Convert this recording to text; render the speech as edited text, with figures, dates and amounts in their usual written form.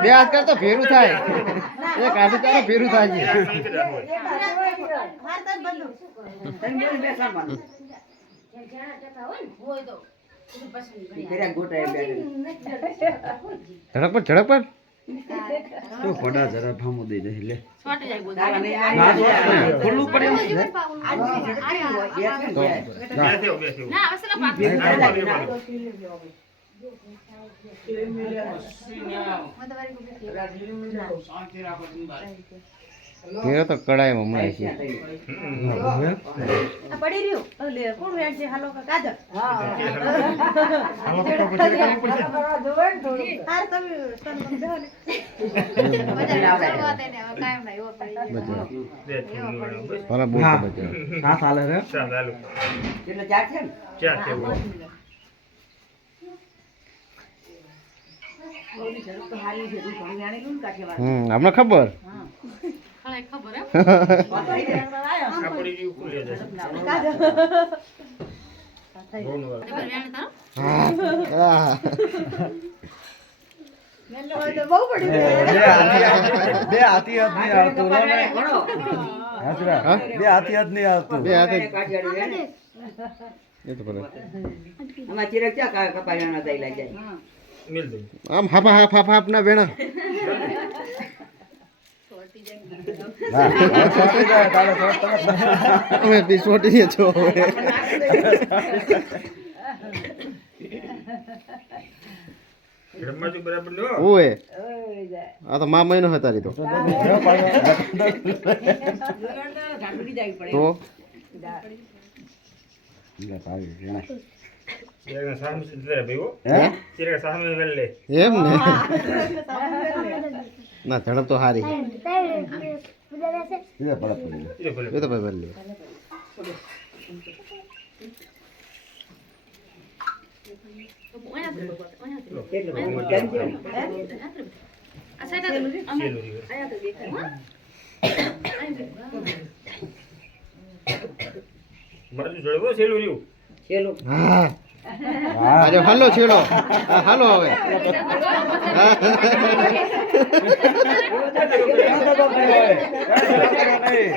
બે હાથ કરતો ભેરું થાય એક હાથ ચાલો ભેરું થાય છે ઝડપ પર તો ફોડા જરા ભામો દઈ દે લે ખુલ્લું પડે કેવો તો કડાઈ મમ્મી છે પડી રહ્યું લે કોણ વેણ છે હાલો કાદર હાલો તો પછી કરવું પડશે હાર તમે સ્તન જાવ ને બધા શરૂઆત એને કાયમ ના એવો પડી ભલા બોલ તો બચા સાત હાલે રે સાત હાલો એટલે ચાર છે ને ચાર છે આપણે ખબર ખબર હે આપડી જી ઉપર લે જાય બહુ પડી બે હાથી હાથ નહીં આવતું હાજરા બે હાથી હાથ નહીં આવતું બે હાથે એ તો ભલે આમાં ચિરક ક્યાં કપાયાના દઈ લાગી જાય મિલ દે આમ હાફ ના વેણા હા છોટી જાય તારે છોટ અમે બી છોટી છો રમવા બરાબર લો ઓએ આ તો મા મહિનો હતા રી તો ચિરક સામે લે ભાઈઓ હે ચિરક સામે લે એમ ને ના ઝડપ તો હારી પડે પડી એ ભલે એ તો ભાઈ ભલે મારું જડવો છેલું રહ્યું ચેલો હા અરે હાલો છેલો હાલો હવે નહીં